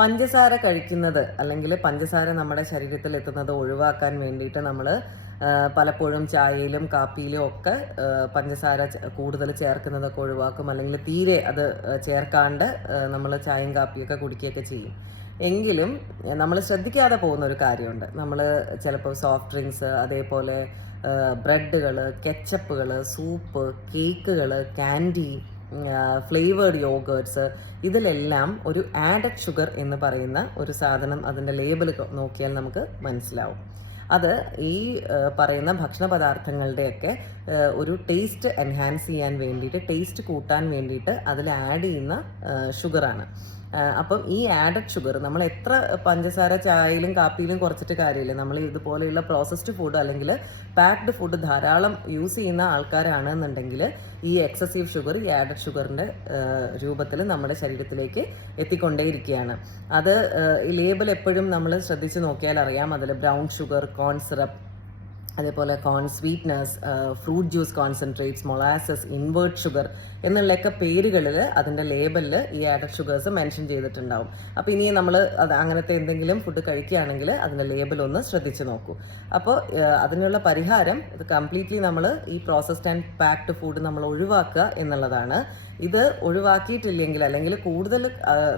പഞ്ചസാര കഴിക്കുന്നത് അല്ലെങ്കിൽ പഞ്ചസാര നമ്മുടെ ശരീരത്തിൽ എത്തുന്നത് ഒഴിവാക്കാൻ വേണ്ടിയിട്ട് നമ്മൾ പലപ്പോഴും ചായയിലും കാപ്പിയിലും ഒക്കെ പഞ്ചസാര കൂടുതൽ ചേർക്കുന്നതൊക്കെ ഒഴിവാക്കും, അല്ലെങ്കിൽ തീരെ അത് ചേർക്കാണ്ട് നമ്മൾ ചായയും കാപ്പിയൊക്കെ കുടിക്കുകയൊക്കെ ചെയ്യും. എങ്കിലും നമ്മൾ ശ്രദ്ധിക്കാതെ പോകുന്ന ഒരു കാര്യമുണ്ട്. നമ്മൾ ചിലപ്പോൾ സോഫ്റ്റ് ഡ്രിങ്ക്സ്, അതേപോലെ ബ്രെഡുകൾ, കെച്ചപ്പുകൾ, സൂപ്പ്, കേക്കുകൾ, കാൻഡി, ഫ്ലേവേർഡ് യോഗേർട്സ്, ഇതിലെല്ലാം ഒരു ആഡഡ് ഷുഗർ എന്ന് പറയുന്ന ഒരു സാധനം അതിൻ്റെ ലേബൽ നോക്കിയാൽ നമുക്ക് മനസ്സിലാവും. അത് ഈ പറയുന്ന ഭക്ഷണ പദാർത്ഥങ്ങളുടെയൊക്കെ ഒരു ടേസ്റ്റ് എൻഹാൻസ് ചെയ്യാൻ വേണ്ടിയിട്ട്, ടേസ്റ്റ് കൂട്ടാൻ വേണ്ടിയിട്ട് അതിൽ ആഡ് ചെയ്യുന്ന ഷുഗറാണ്. അപ്പം ഈ ആഡഡ് ഷുഗർ നമ്മൾ എത്ര പഞ്ചസാര ചായയിലും കാപ്പിയിലും കുറച്ചിട്ട് കാര്യമില്ല. നമ്മൾ ഇതുപോലെയുള്ള പ്രോസസ്ഡ് ഫുഡ് അല്ലെങ്കിൽ പാക്ഡ് ഫുഡ് ധാരാളം യൂസ് ചെയ്യുന്ന ആൾക്കാരാണെന്നുണ്ടെങ്കിൽ ഈ എക്സസീവ് ഷുഗർ, ഈ ആഡഡ് ഷുഗറിൻ്റെ രൂപത്തിൽ നമ്മുടെ ശരീരത്തിലേക്ക് എത്തിക്കൊണ്ടേയിരിക്കുകയാണ്. അത് ഈ ലേബൽ എപ്പോഴും നമ്മൾ ശ്രദ്ധിച്ച് നോക്കിയാൽ അറിയാം. അതിൽ ബ്രൗൺ ഷുഗർ, കോൺ സിറപ്പ്, അതേപോലെ corn sweetness, fruit juice concentrates, molasses, invert sugar എന്നുള്ളൊക്കെ പേരുകളിൽ അതിൻ്റെ ലേബലിൽ ഈ ആഡഡ് ഷുഗേഴ്സ് മെൻഷൻ ചെയ്തിട്ടുണ്ടാവും. അപ്പോൾ ഇനി നമ്മൾ അത് അങ്ങനത്തെ എന്തെങ്കിലും ഫുഡ് കഴിക്കുകയാണെങ്കിൽ അതിൻ്റെ ലേബൽ ഒന്ന് ശ്രദ്ധിച്ച് നോക്കൂ. അപ്പോൾ അതിനുള്ള പരിഹാരം ഇത് കംപ്ലീറ്റ്ലി നമ്മൾ ഈ പ്രോസസ്ഡ് ആൻഡ് പാക്ഡ് ഫുഡ് നമ്മൾ ഒഴിവാക്കുക എന്നുള്ളതാണ്. ഇത് ഒഴിവാക്കിയിട്ടില്ലെങ്കിൽ, അല്ലെങ്കിൽ കൂടുതൽ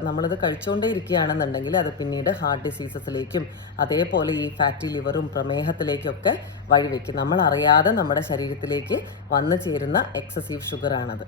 നമ്മളിത് കഴിച്ചുകൊണ്ടേ ഇരിക്കുകയാണെന്നുണ്ടെങ്കിൽ അത് പിന്നീട് ഹാർട്ട് ഡിസീസസിലേക്കും അതേപോലെ ഈ ഫാറ്റി ലിവറും പ്രമേഹത്തിലേക്കൊക്കെ വഴിവെക്കും. നമ്മൾ അറിയാതെ നമ്മുടെ ശരീരത്തിലേക്ക് വന്നു ചേരുന്ന എക്സസീവ് ഷുഗറാണത്.